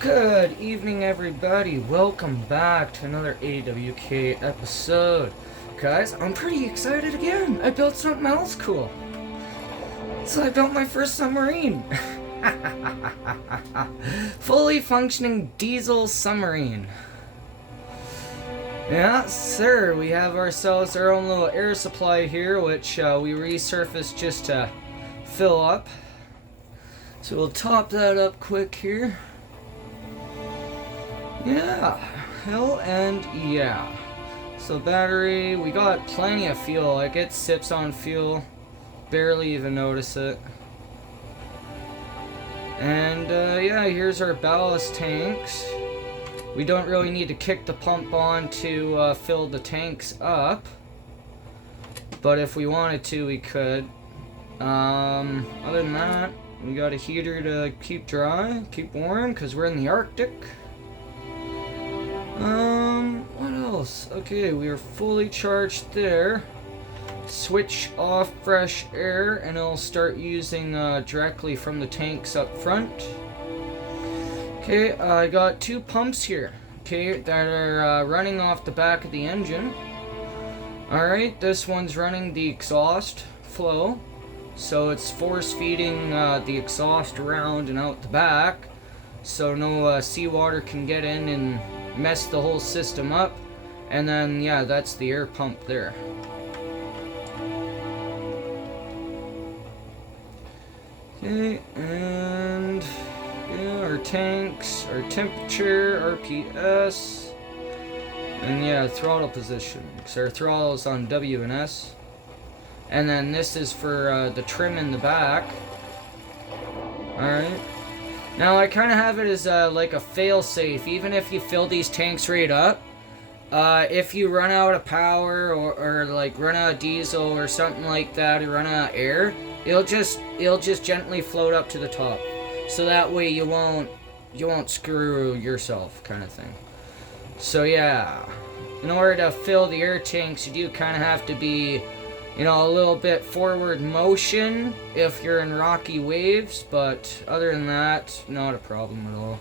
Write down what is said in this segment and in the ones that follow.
Good evening, everybody. Welcome back to another AWK episode. Guys, I'm pretty excited again. I built something else cool. So I built my first submarine. Fully functioning diesel submarine. Yeah, sir. We have ourselves our own little air supply here, which we resurfaced just to fill up. So we'll top that up quick here. Yeah, hell and yeah. So battery, we got plenty of fuel. Like it sips on fuel, barely even notice it. And yeah, here's our ballast tanks. We don't really need to kick the pump on to fill the tanks up, but if we wanted to, we could. Other than that, we got a heater to keep dry, keep warm, because we're in the Arctic. What else? Okay, we are fully charged there. Switch off fresh air and it'll start using directly from the tanks up front. Okay, I got two pumps here, okay, that are running off the back of the engine. Alright, this one's running the exhaust flow, so it's force feeding the exhaust around and out the back, so no seawater can get in and mess the whole system up. And then yeah, that's the air pump there. Okay, and yeah, our tanks, our temperature, RPS, and yeah, throttle position. So our throttle is on W and S. And then this is for the trim in the back. Alright. Now I kind of have it as like a fail-safe. Even if you fill these tanks right up, if you run out of power or like run out of diesel or something like that, or run out of air, it'll just gently float up to the top. So that way you won't screw yourself, kind of thing. So yeah, in order to fill the air tanks, you do kind of have to be, you know, a little bit forward motion if you're in rocky waves, but other than that, not a problem at all.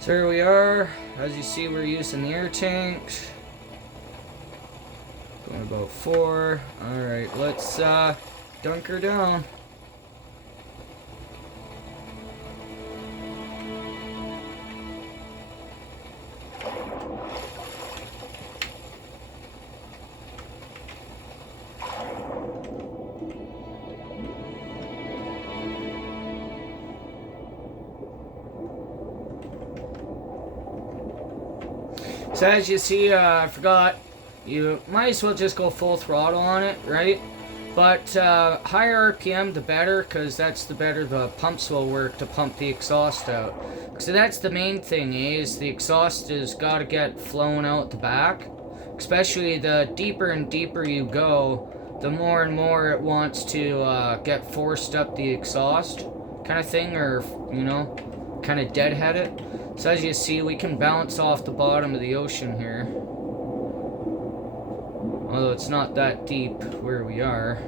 So here we are. As you see, we're using the air tanks. Going about 4. Alright, let's dunk her down. So as you see, I forgot, you might as well just go full throttle on it, right? But higher RPM the better, because that's the better the pumps will work to pump the exhaust out. So that's the main thing, is the exhaust has got to get flown out the back. Especially the deeper and deeper you go, the more and more it wants to get forced up the exhaust kind of thing, or, you know, kind of deadhead it. So as you see, we can bounce off the bottom of the ocean here. Although it's not that deep where we are.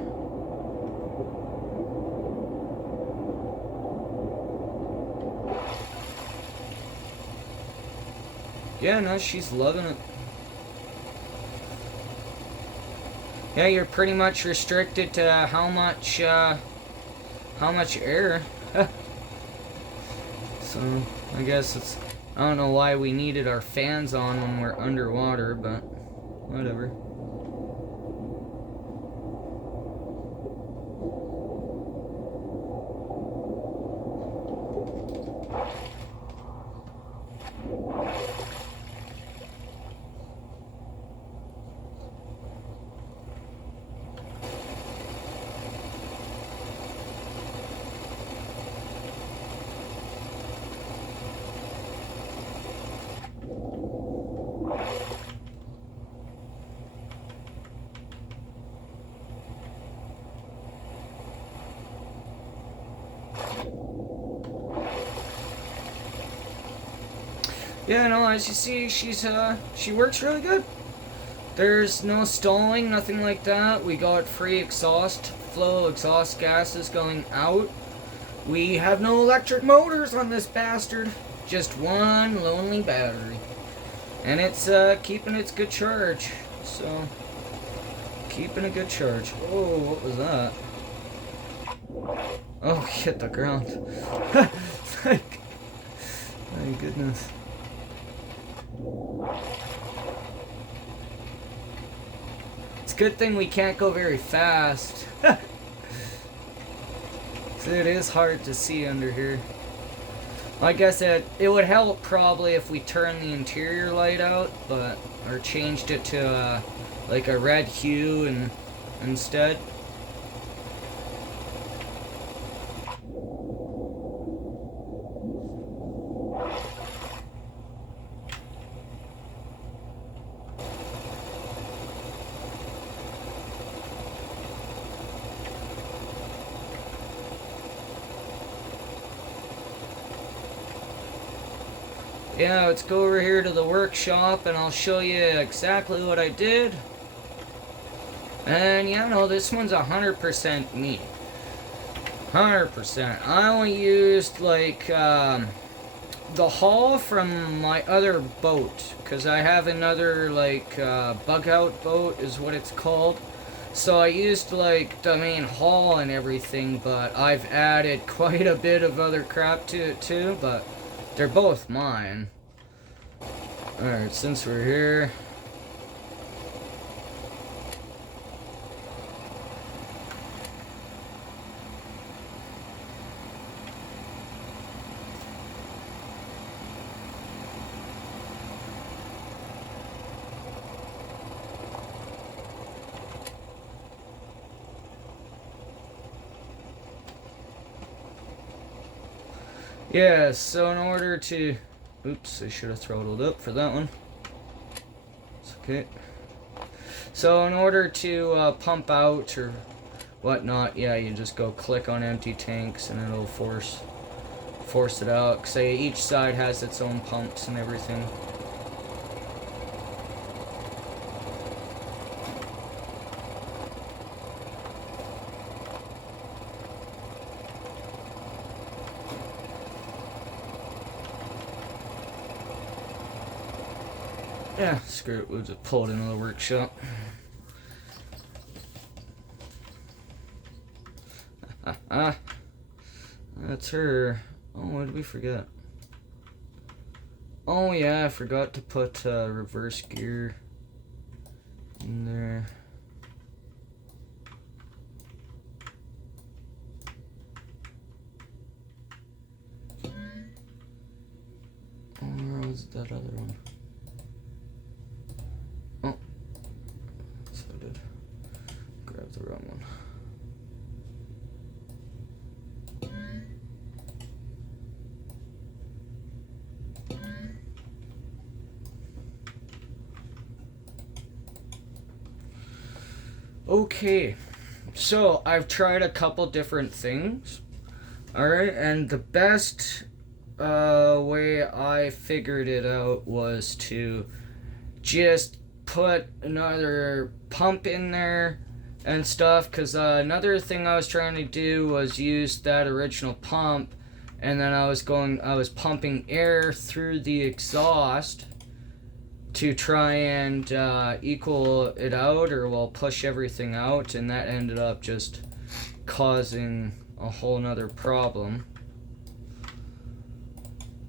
Yeah, no, she's loving it. Yeah, you're pretty much restricted to how much air. So, I guess it's, I don't know why we needed our fans on when we're underwater, but whatever. Yeah, no, as you see, she works really good. There's no stalling, nothing like that. We got free exhaust flow, exhaust gases going out. We have no electric motors on this bastard. Just one lonely battery. And it's keeping its good charge. So, keeping a good charge. Oh, what was that? Oh, hit the ground. Like, my goodness. It's a good thing we can't go very fast. It is hard to see under here. I guess it would help probably if we turned the interior light out, but or changed it to like a red hue and instead. Yeah, let's go over here to the workshop and I'll show you exactly what I did. And yeah, no, this one's 100% me. 100%. I only used like the hull from my other boat, because I have another like bug out boat is what it's called. So I used like the main hull and everything, but I've added quite a bit of other crap to it too, but they're both mine. Alright, since we're here. Yeah, so in order to... Oops, I should have throttled up for that one. It's okay. So in order to pump out or whatnot, yeah, you just go click on empty tanks and it'll force it out. Cause each side has its own pumps and everything. Yeah, screw it, we'll just pull it into the workshop. That's her. Oh, what did we forget? Oh yeah, I forgot to put reverse gear in there. Oh, where was that other one? Oh, so I did grab the wrong one. Okay, so I've tried a couple different things. Alright, and the best way I figured it out was to just put another pump in there and stuff, because another thing I was trying to do was use that original pump, and then I was pumping air through the exhaust to try and equal it out, or push everything out, and that ended up just causing a whole nother problem.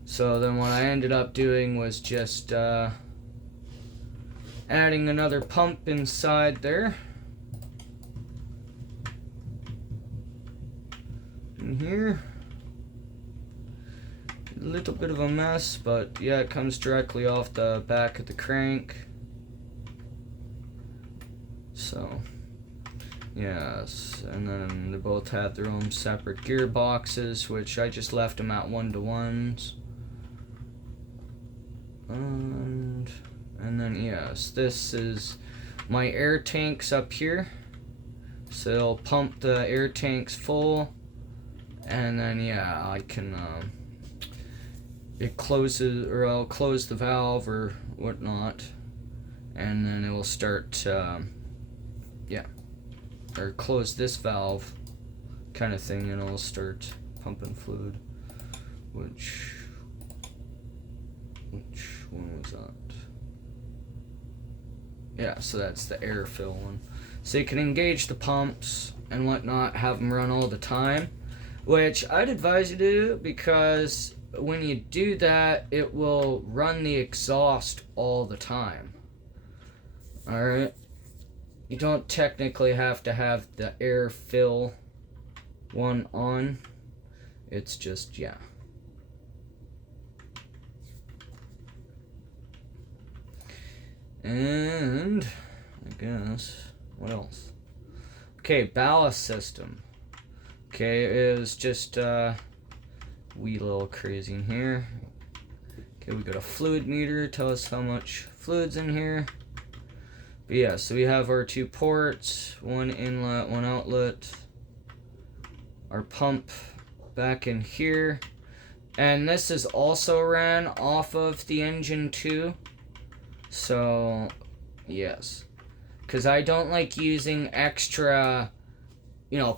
So then what I ended up doing was just adding another pump inside there. In here. A little bit of a mess, but yeah, it comes directly off the back of the crank. So, yes, and then they both have their own separate gearboxes, which I just left them at 1-to-1s. And then yes, this is my air tanks up here. So it'll pump the air tanks full, and then yeah, I can it closes, or I'll close the valve or whatnot, and then it will start yeah, or close this valve kind of thing, and it'll start pumping fluid. Which one was that? Yeah, so that's the air fill one. So you can engage the pumps and whatnot, have them run all the time, which I'd advise you do, because when you do that, it will run the exhaust all the time. Alright? You don't technically have to have the air fill one on. It's just, yeah. And I guess, what else? Okay, ballast system. Okay, it is just wee little crazy in here. Okay, we got a fluid meter, tell us how much fluid's in here. But yeah, so we have our 2 ports, 1 inlet, 1 outlet. Our pump back in here. And this is also ran off of the engine too. So, yes. Because I don't like using extra,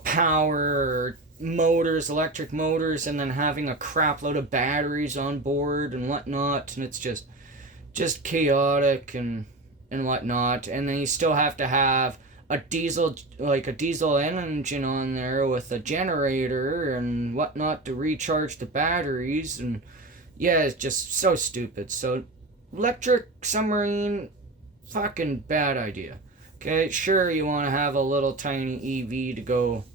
power or motors, electric motors, and then having a crap load of batteries on board and whatnot. And it's just chaotic and whatnot. And then you still have to have a diesel engine on there with a generator and whatnot to recharge the batteries. And yeah, it's just so stupid. So electric submarine, fucking bad idea. Okay, sure, you want to have a little tiny EV to go,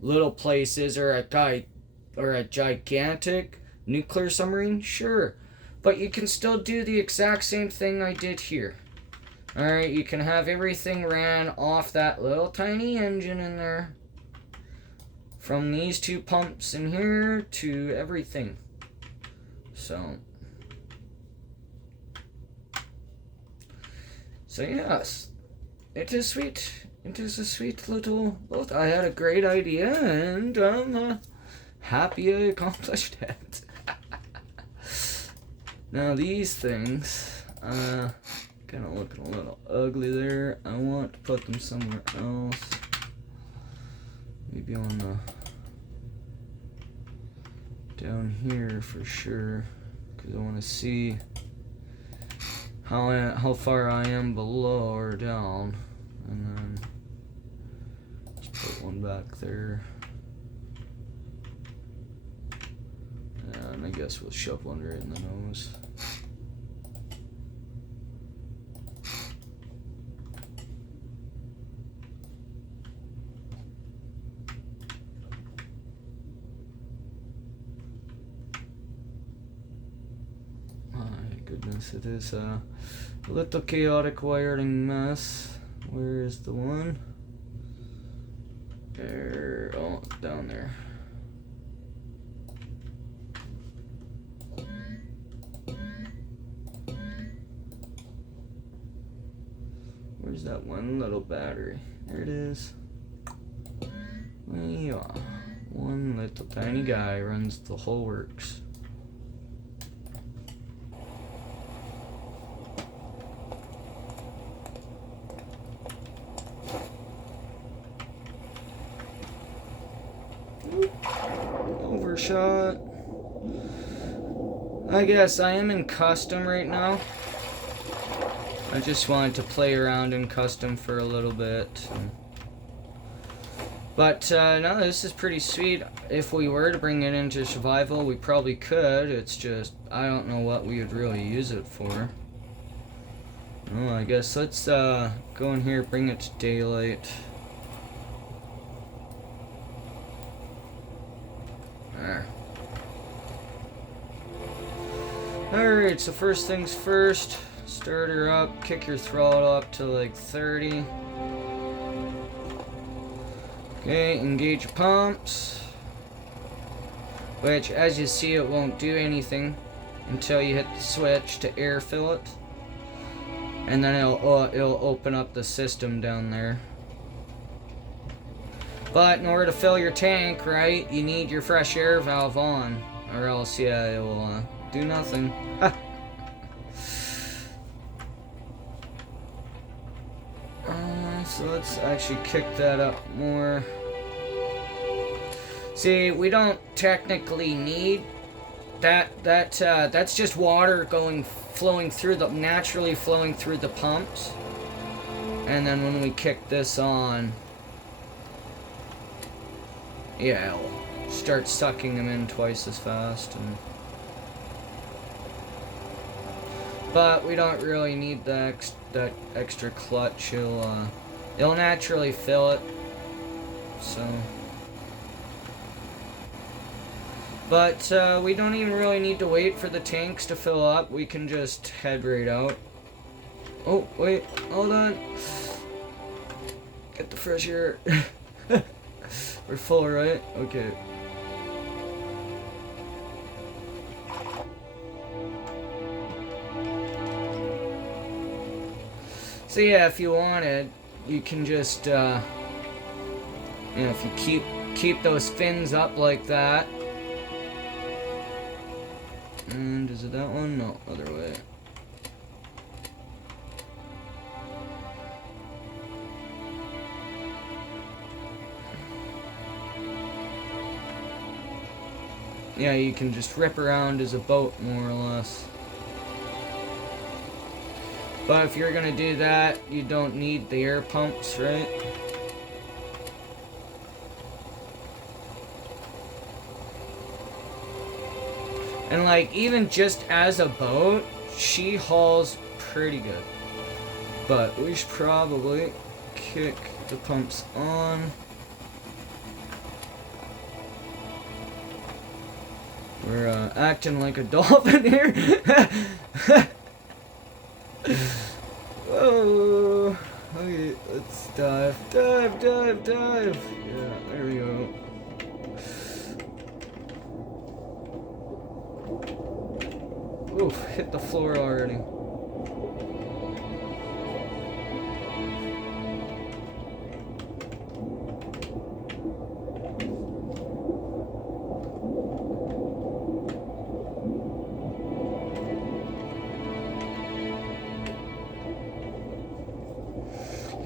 little places, or a gigantic nuclear submarine, sure. But you can still do the exact same thing I did here. Alright, you can have everything ran off that little tiny engine in there. From these 2 pumps in here to everything. So yes, it is sweet. It is a sweet little boat. I had a great idea, and I'm happy I accomplished it. Now these things, kind of looking a little ugly there. I want to put them somewhere else. Maybe on the down here for sure, because I want to see how far I am below or down, and then just put one back there, and I guess we'll shove one right in the nose. It is a little chaotic wiring mess. Where is the one? There, oh, down there. Where's that one little battery? There it is. There you are. One little tiny guy runs the whole works. Overshot. I guess I am in custom right now. I just wanted to play around in custom for a little bit. But no, this is pretty sweet. If we were to bring it into survival, we probably could. It's just, I don't know what we would really use it for. Well, I guess let's go in here, bring it to daylight. There. Alright, so first things first. Start her up, kick your throttle up to like 30. Okay, engage your pumps. Which, as you see, it won't do anything until you hit the switch to air fill it. And then it'll open up the system down there. But in order to fill your tank, right, you need your fresh air valve on. Or else, yeah, it will do nothing. So let's actually kick that up more. See, we don't technically need that. That's just water flowing through naturally flowing through the pumps. And then when we kick this on, yeah, it'll start sucking them in twice as fast. But we don't really need that extra clutch. It'll naturally fill it. So, but we don't even really need to wait for the tanks to fill up. We can just head right out. Oh wait, hold on. Get the fresh air. We're full, right? Okay. So yeah, if you wanted, you can just, if you keep those fins up like that. And is it that one? No, other way. Yeah, you can just rip around as a boat, more or less. But if you're gonna do that, you don't need the air pumps, right? And like, even just as a boat, she hauls pretty good. But we should probably kick the pumps on. We're acting like a dolphin here. Oh, okay, let's dive. Yeah, there we go. Oof, hit the floor already.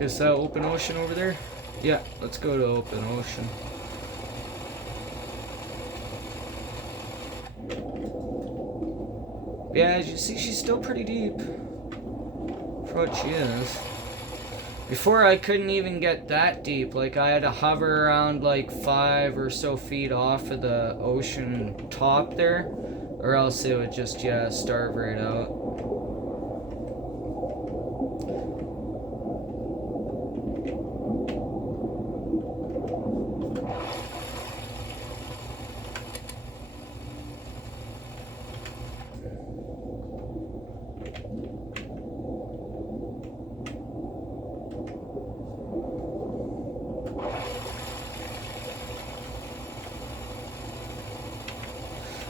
Is that open ocean over there? Yeah, let's go to open ocean. Yeah, as you see, she's still pretty deep for what she is. Before, I couldn't even get that deep. Like, I had to hover around like 5 or so feet off of the ocean top there, or else it would just, yeah, starve right out.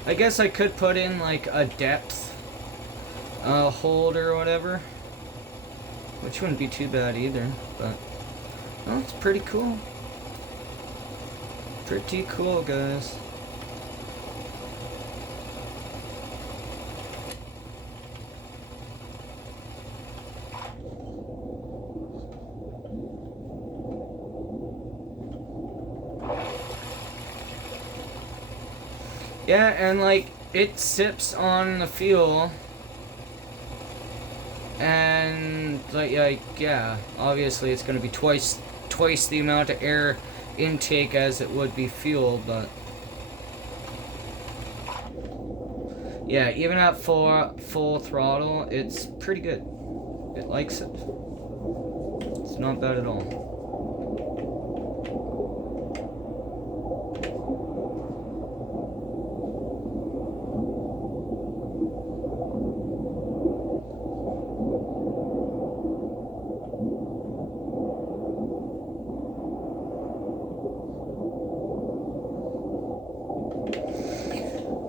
I guess I could put in like a depth hold or whatever, which wouldn't be too bad either, but well, it's pretty cool. Pretty cool, guys. Yeah, and like, it sips on the fuel, and like yeah, obviously it's gonna be twice the amount of air intake as it would be fuel, but yeah, even at full throttle, it's pretty good. It likes it. It's not bad at all.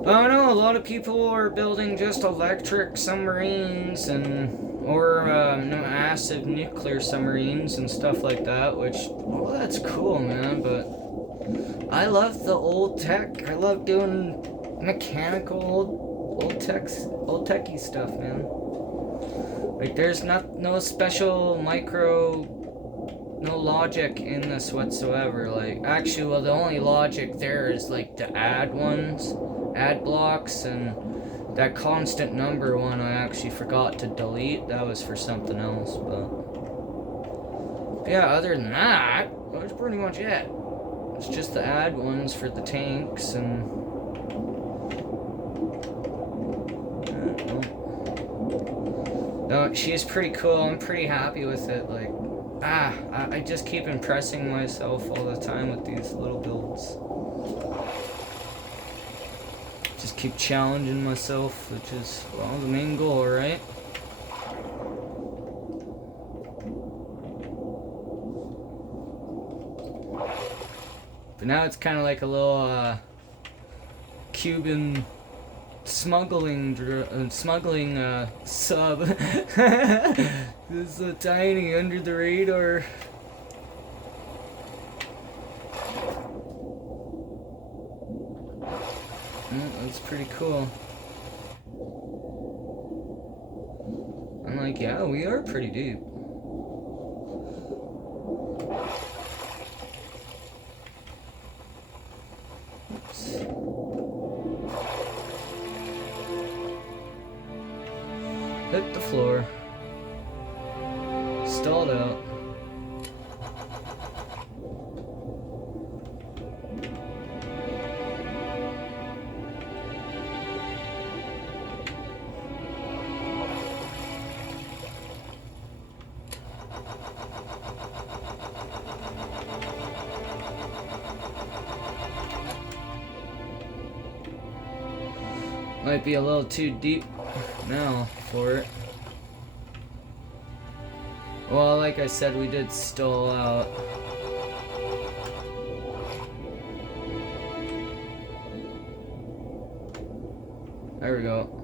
I know a lot of people are building just electric submarines or massive nuclear submarines and stuff like that, which, well, that's cool, man, but I love the old tech. I love doing mechanical old techie stuff, man. Like, there's no special micro no logic in this whatsoever. Like, actually, well, the only logic there is like the add ones, add blocks, and that constant number one I actually forgot to delete. That was for something else, but yeah, other than that, that was pretty much it. It's just the add ones for the tanks, and no, she's pretty cool. I'm pretty happy with it. Like, I just keep impressing myself all the time with these little builds. Just keep challenging myself, which is, well, the main goal, right? But now it's kind of like a little Cuban smuggling sub. This is tiny under the radar. That's pretty cool. I'm like, yeah, we are pretty deep. Hit the floor. Stalled out. Might be a little too deep now for it. Well, like I said, we did stall out. There we go.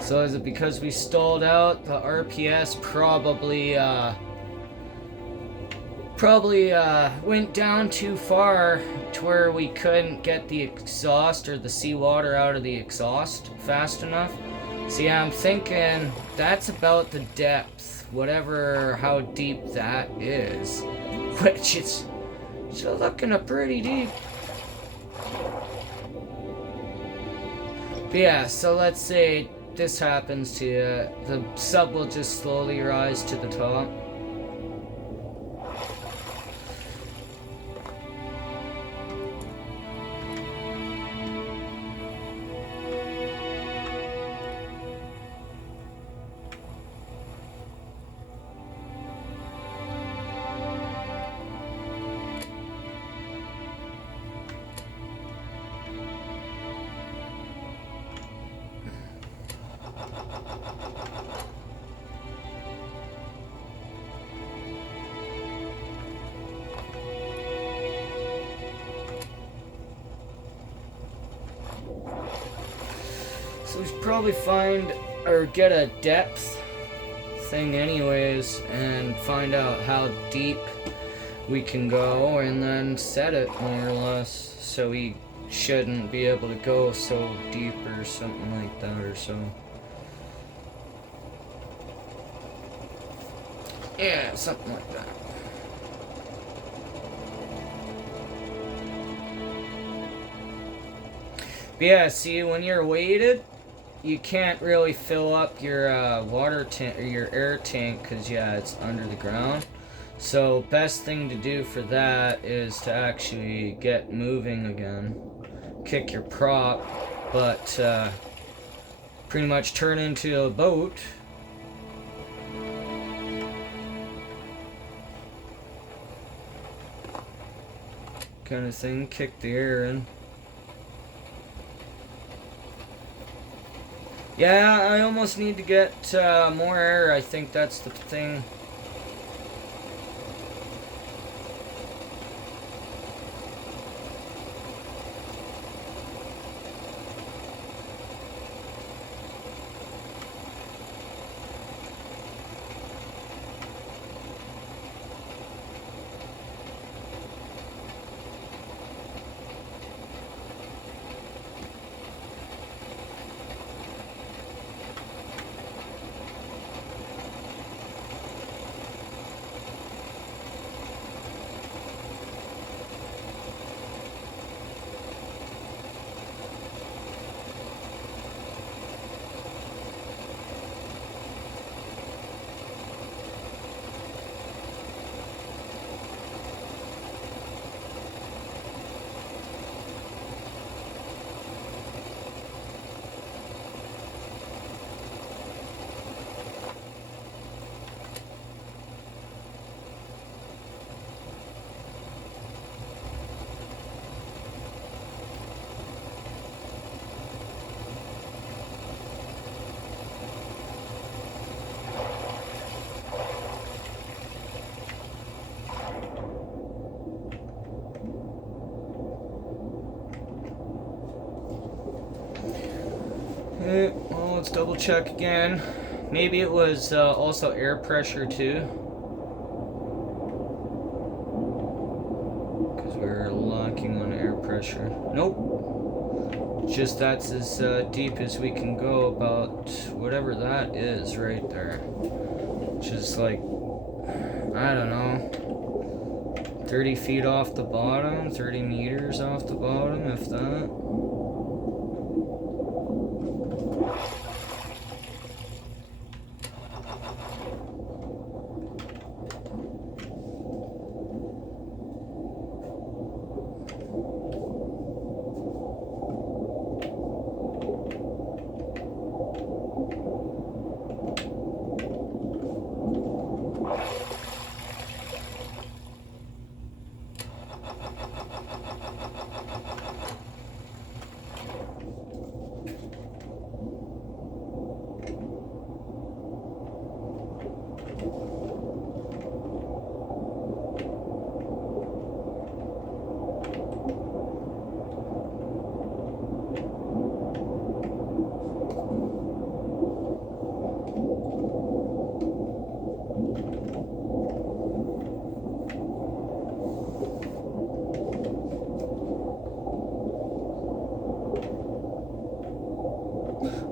So is it because we stalled out? The RPS probably went down too far to where we couldn't get the exhaust or the seawater out of the exhaust fast enough. So yeah, I'm thinking that's about the depth, how deep that is, which is still looking pretty deep. But yeah, so let's say this happens to you, the sub will just slowly rise to the top. So we should probably find or get a depth thing anyways and find out how deep we can go and then set it more or less so we shouldn't be able to go so deep or something like that or so. Yeah, something like that. But yeah, see, when you're weighted, you can't really fill up your water tank or your air tank because yeah, it's under the ground. So best thing to do for that is to actually get moving again, kick your prop, but pretty much turn into a boat. Kind of thing, kick the air in. Yeah, I almost need to get more air. I think that's the thing. let's double check again. Maybe it was also air pressure too. Because we're locking on air pressure. Nope. Just that's as deep as we can go, about whatever that is right there. Which is like, I don't know, 30 feet off the bottom, 30 meters off the bottom, if that.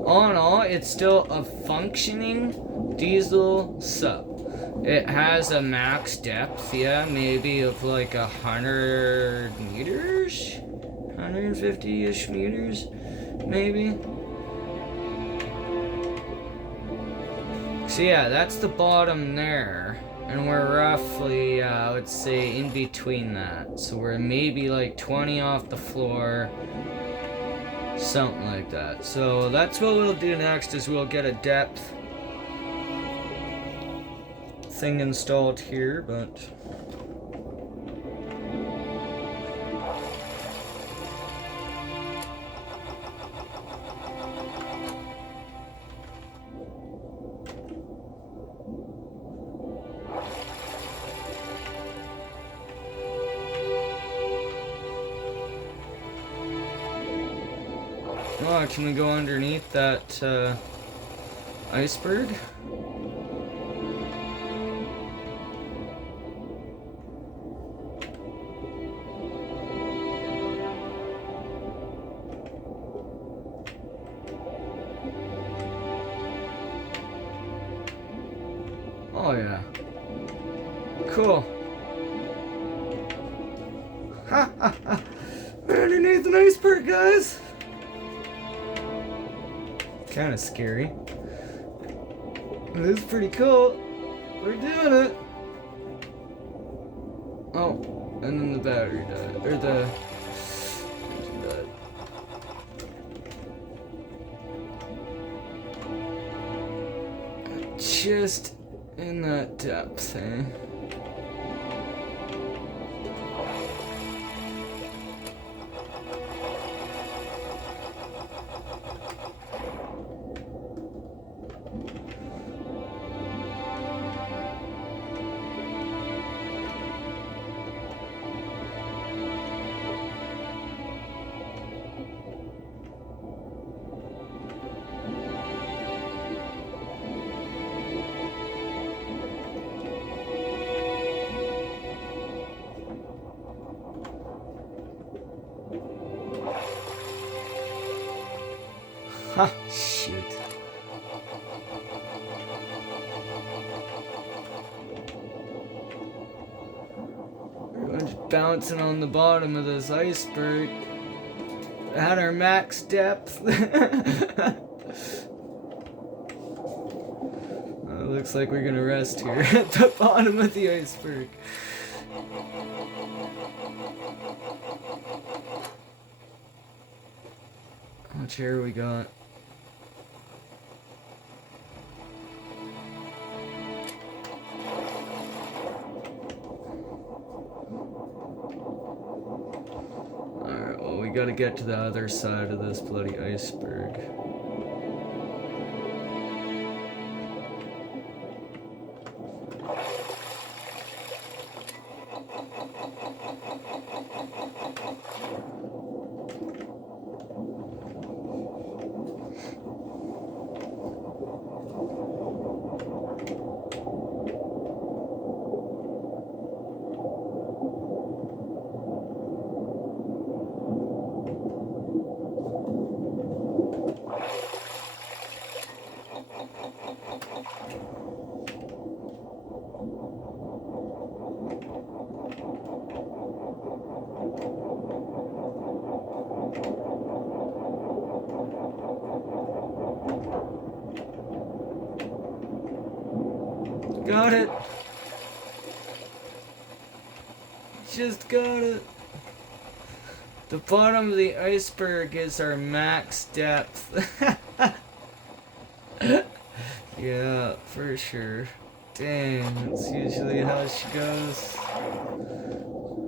All in all, it's still a functioning diesel sub. It has a max depth, yeah, maybe of like 100 meters? 150-ish meters, maybe? So yeah, that's the bottom there. And we're roughly, I would say, in between that. So we're maybe like 20 off the floor. Something like that. So that's what we'll do next, is we'll get a depth thing installed here, but oh, can we go underneath that iceberg? Oh yeah. Cool. Ha ha ha. We're underneath an iceberg, guys. Kind of scary. It is pretty cool. We're doing it. Oh, and then the battery died. Or the engine died. Just in that depth, eh? Ha, shoot. Everyone's bouncing on the bottom of this iceberg at our max depth. Looks like we're gonna rest here at the bottom of the iceberg. How much air we got? Alright, well, we gotta get to the other side of this bloody iceberg. Got it. Just got it. The bottom of the iceberg is our max depth. Yeah, for sure. Dang, that's usually how she goes.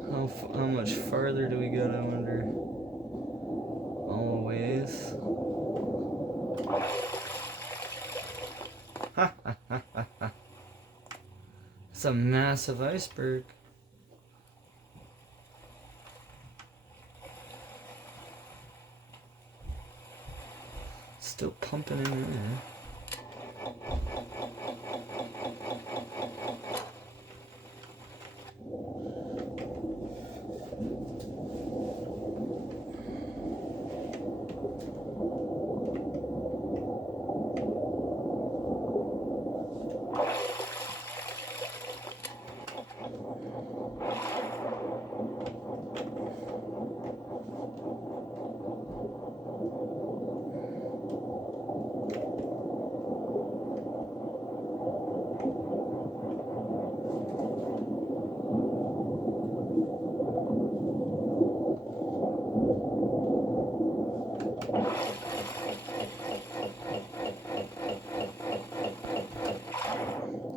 How much farther do we go? I wonder. All the ways. Ha ha ha ha ha. It's a massive iceberg. Still pumping in there.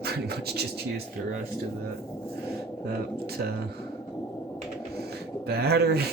Pretty much just used the rest of that battery.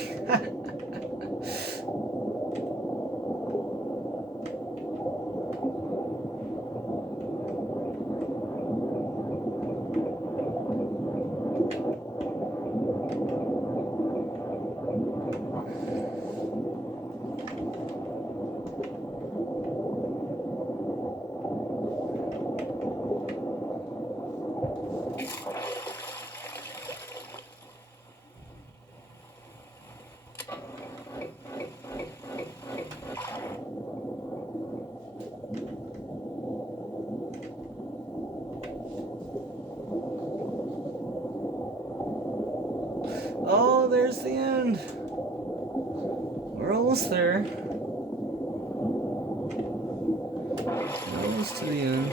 Oh, there's the end. We're almost there. Almost to the end.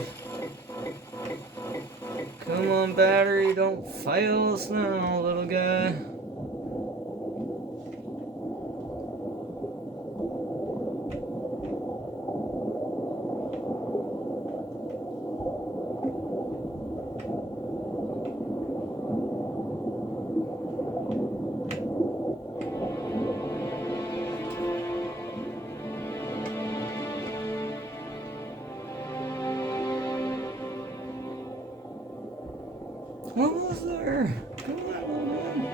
Come on, battery, don't fail us now, little guy. Almost there. Come on, come on.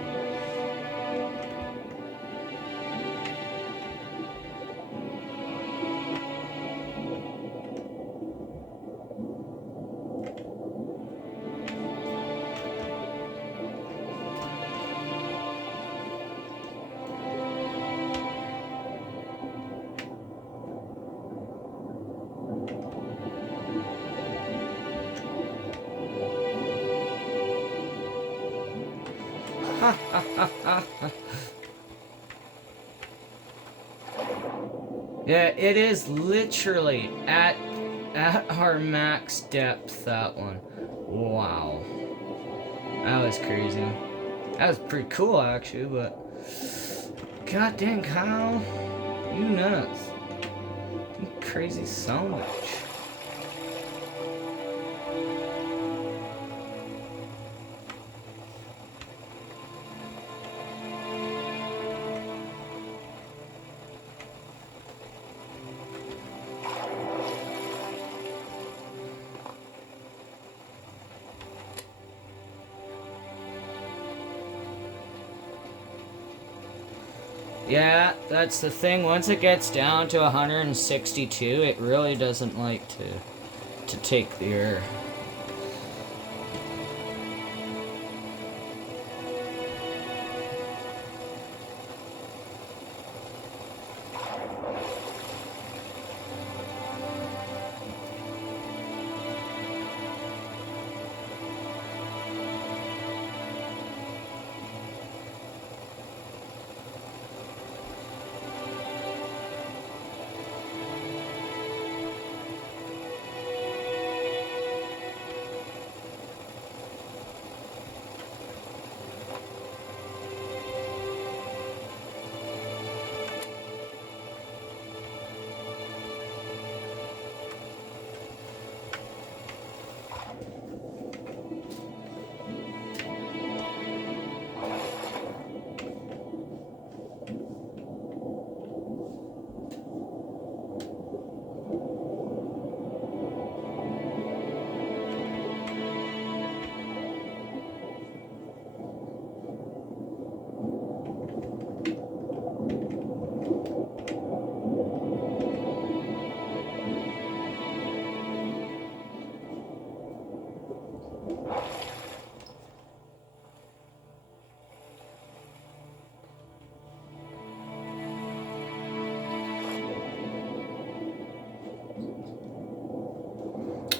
Yeah, it is literally at our max depth, that one. Wow. That was crazy. That was pretty cool, actually, but... God dang, Kyle. You nuts. You crazy son of a bitch. Yeah, that's the thing. Once it gets down to 162, it really doesn't like to take the air.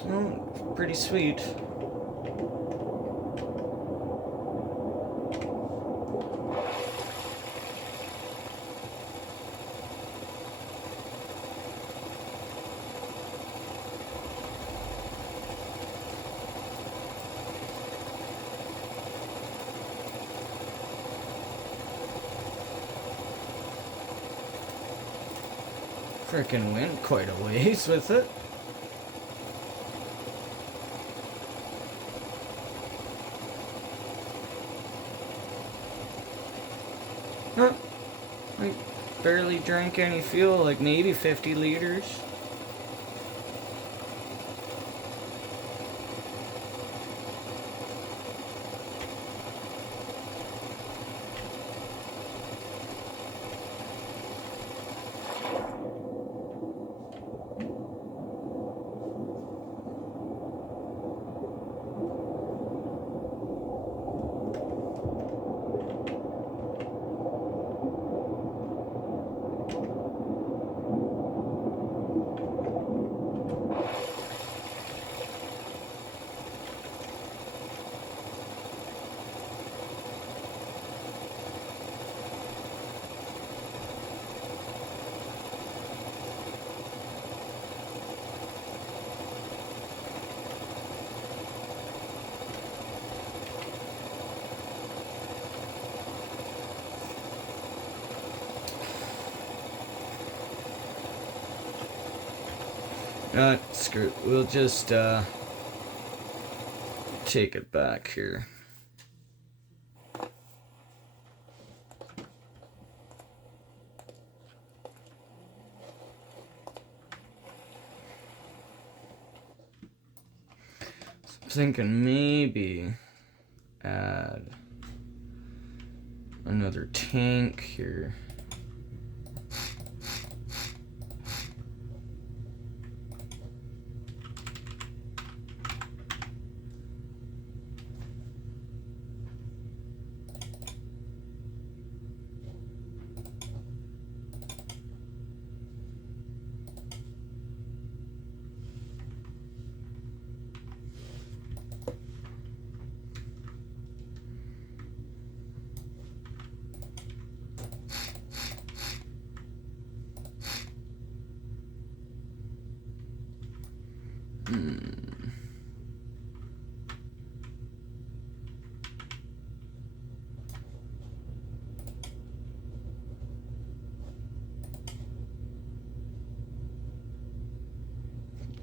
Oh, pretty sweet. Frickin' went quite a ways with it. Huh. I barely drank any fuel, like maybe 50 liters. Screw it. We'll just take it back here. I'm thinking maybe add another tank here.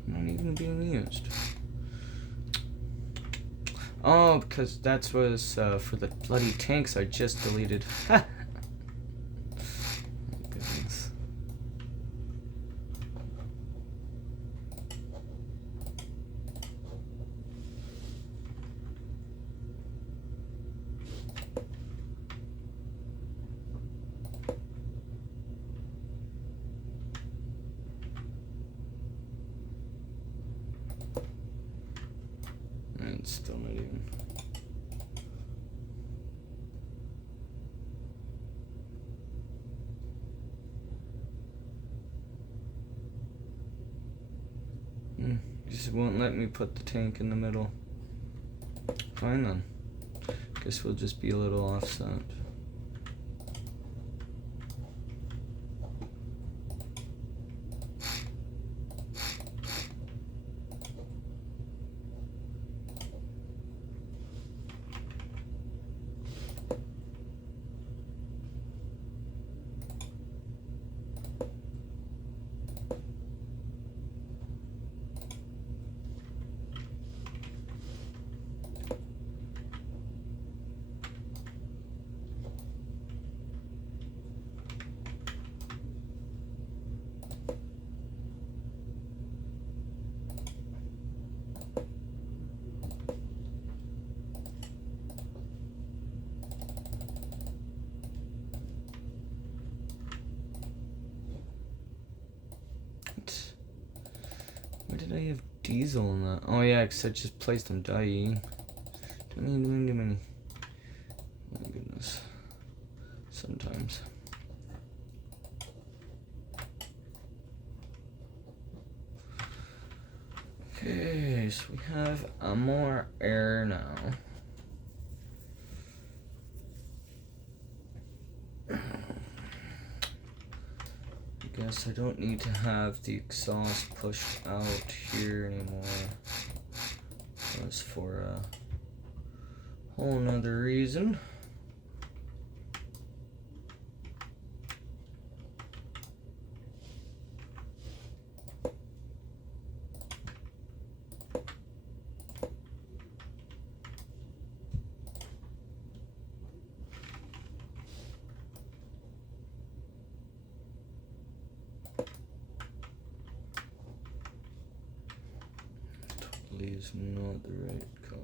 Not even being used. Oh, because that was for the bloody tanks I just deleted. Ha! Goodness. And still not even. Just won't let me put the tank in the middle. Fine then. Guess we'll just be a little offset. Where did I have diesel in that? Oh yeah, because I just placed them dying. Gimme. My goodness. Sometimes. Okay, so we have more air now. I guess I don't need to have the exhaust pushed out here anymore. That's for a whole nother reason. Is not the right color.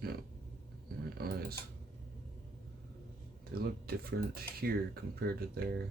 No, my eyes. They look different here compared to there.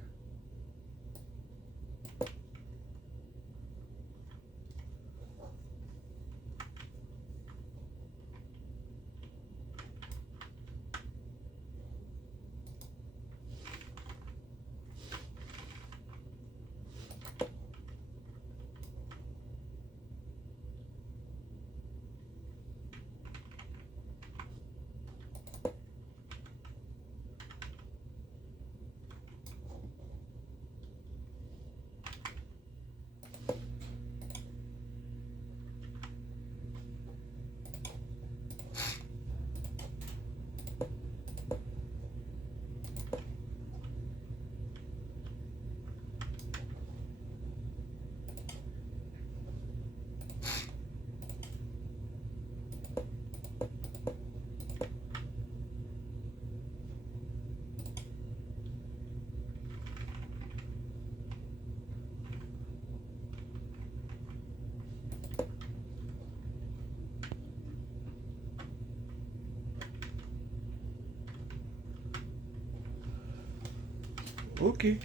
Okay.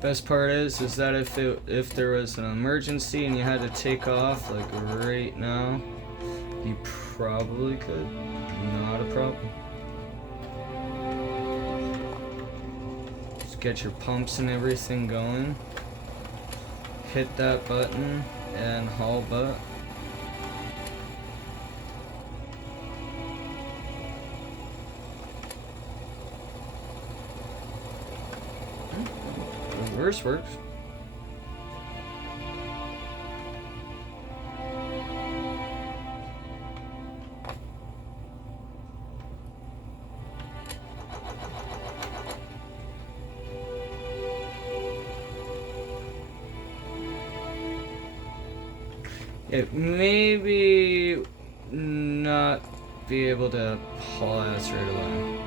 Best part is that if there was an emergency and you had to take off, like right now, you probably could. Not a problem. Just get your pumps and everything going. Hit that button and haul butt. Reverse works. It maybe not be able to haul ass right away.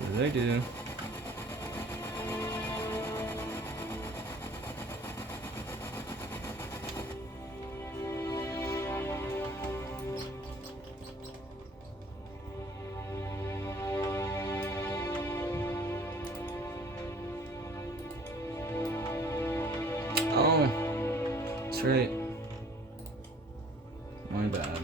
What did I do? Oh, that's right. My bad.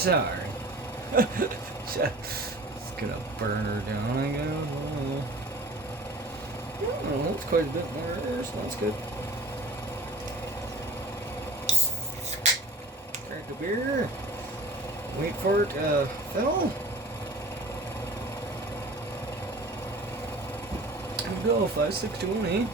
Sorry. It's gonna burn her down, I guess. Oh, that's quite a bit more air, so that's good. Crack a beer. Wait for it to fill. There we go, 5, 6, 20.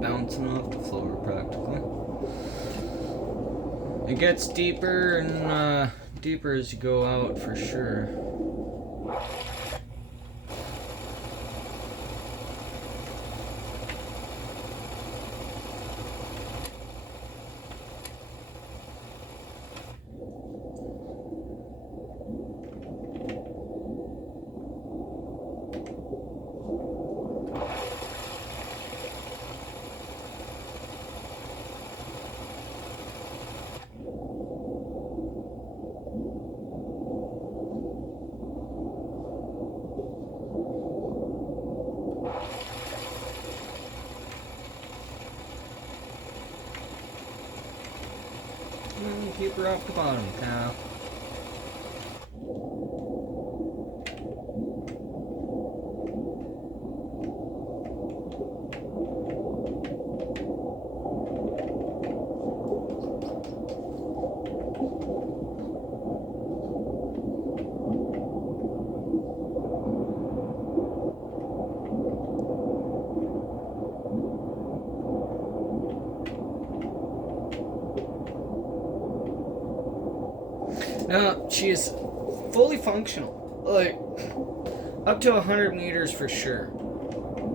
Bouncing off the floor practically. It gets deeper and deeper as you go out for sure. Keep her off the bottom, cow. Now, she is fully functional, like, up to 100 meters for sure.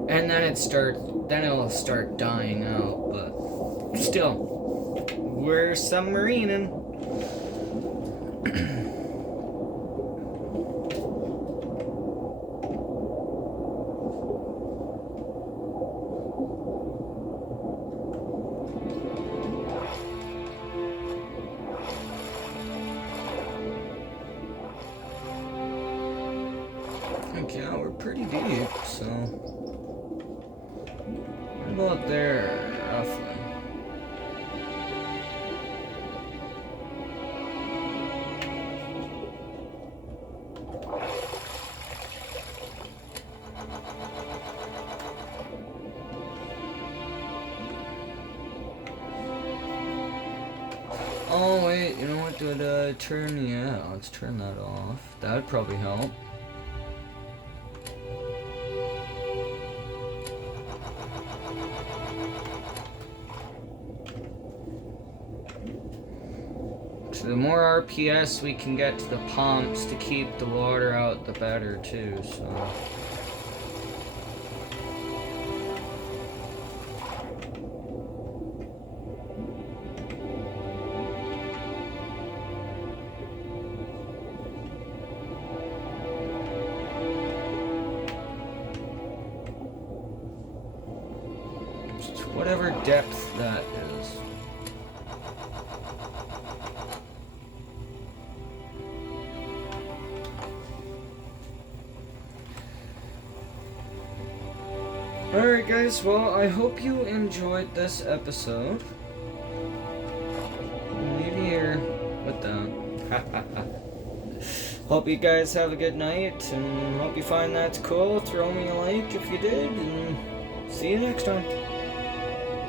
And then it'll start dying out, but still, we're submarining. Yeah, we're pretty deep, so what about there, roughly? Oh wait, you know what? Did I turn? Yeah, let's turn that off. That would probably help. So the more RPS we can get to the pumps to keep the water out, the better too, so. Just whatever depth that is. Alright guys, well, I hope you enjoyed this episode. Maybe you're... What the... Hope you guys have a good night, and hope you find that cool. Throw me a like if you did, and see you next time.